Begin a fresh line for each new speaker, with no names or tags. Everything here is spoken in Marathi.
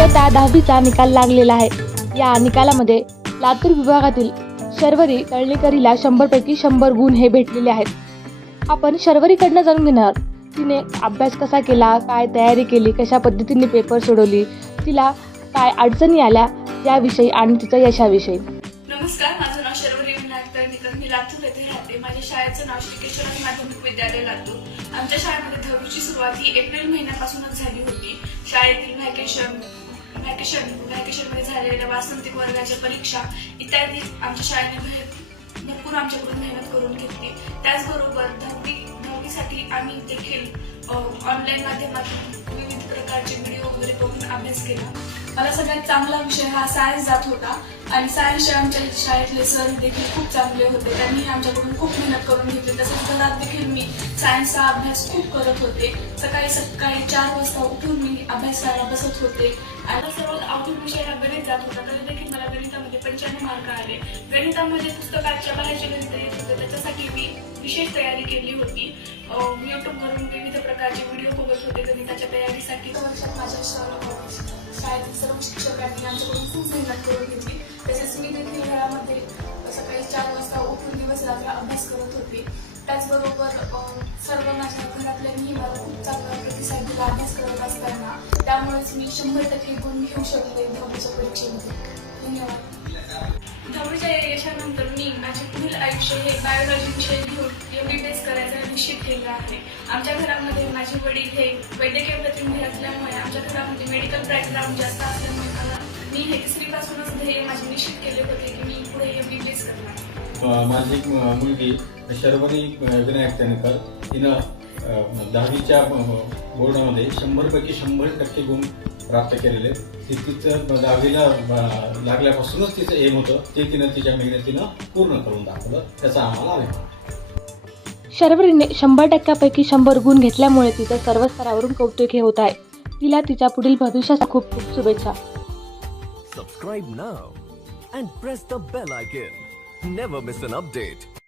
इयत्ता दहावीचा निकाल लागलेला आहे. या निकालामध्ये लातूर विभागातील शर्वरी तळणीकरीला शंभरपैकी शंभर गुण हे भेटलेले आहेत. आपण शर्वरीकडनं जाणून घेणार तिने अभ्यास कसा केला काय तयारी केली कशा पद्धतीने पेपर सोडवली तिला काय अडचणी आल्या याविषयी आणि तिच्या यशाविषयी.
नमस्कार माझं नाव शर्वरी विनायक तळणीकर. मी लातूर येथे राहते. माझ्या शाळेचं नाव श्रीकेश्वर केशवनाथ माध्यमिक विद्यालय लातूर. आमच्या शाळेमध्ये दहावीची सुरुवात ही एप्रिल महिन्यापासूनच झाली होती. शाळेतील व्हॅकेशन व्हॅकेशन व्हॅकेशनमध्ये झालेल्या वासंतिक वर्गाच्या परीक्षा इत्यादी आमच्या शाळेने भरपूर आमच्याकडून मेहनत करून घेतली. त्याचबरोबर दहावी दहावीसाठी आम्ही देखील ऑनलाईन माध्यमातून विविध प्रकारचे व्हिडिओ वगैरे बघून अभ्यास केला. मला सगळ्यात चांगला विषय हा सायन्स जात होता. आणि सायन्स आमच्या शाळेतले सर देखील खूप चांगले होते. त्यांनी आमच्याकडून खूप मेहनत करून घेतली. तसंच घरात देखील मी सायन्सचा अभ्यास खूप करत होते. सकाळी सकाळी चार वाजता उठून मी अभ्यास करायला बसत होते. आणि सर्वात आवडून विषय हा गणित जात होता. तरी देखील मला गणितामध्ये पंच्याण्णव मार्क आले. गणितामध्ये पुस्तकाच्या बाहेरचे गणित येत होते. त्याच्यासाठी मी विशेष तयारी केली होती. युट्यूबवरून विविध प्रकारचे व्हिडिओ बघत होते गणिताच्या तयारीसाठी. सर्व शिक्षकांनी आमच्याकडून खूप मेहनत करून घेतली. तसेच मी देखील घरामध्ये सकाळी चार वाजता उठून दिवस रात्र अभ्यास करत होते. त्याचबरोबर सर्व माझ्या घरातल्यांनी मला खूप चांगला प्रतिसाद दिला अभ्यास करत असताना. त्यामुळेच मी शंभर टक्के गुण घेऊ शकले दहावीच्या परीक्षेमध्ये. धन्यवाद. दहावीच्या यशानंतर मी माझे पुढील आयुष्य हे बायोलॉजीचे एस करायचा केलं आहे. आमच्या घरामध्ये माझे वडील हे वैद्यकीय प्रतिनिधी असल्यामुळे आमच्या घरामध्ये मेडिकल बॅकग्राऊंड जास्त असल्यामुळे मला मी हे तिसरीपासूनच ध्येय माझे निश्चित केले होते की मी पुढे एम बी बी एस करणार
माझी एक मुलगी शर्वणी विनायक तणकर तिनं दहावीच्या बोर्डामध्ये शंभरपैकी शंभर टक्के गुण प्राप्त केलेले. ती तिचं दहावीला लागल्यापासूनच तिचं एम होतं. ते तिनं तिच्या मेहनतीनं पूर्ण करून दाखवलं. त्याचा आम्हाला अभिमान
शर्वरीने शंभर टक्क्यापैकी शंभर गुण घेतल्यामुळे तिचं सर्व स्तरावरून कौतुक हे होत आहे. तिला तिच्या पुढील भविष्यात खूप खूप शुभेच्छा.
Subscribe now and press the bell icon never miss an update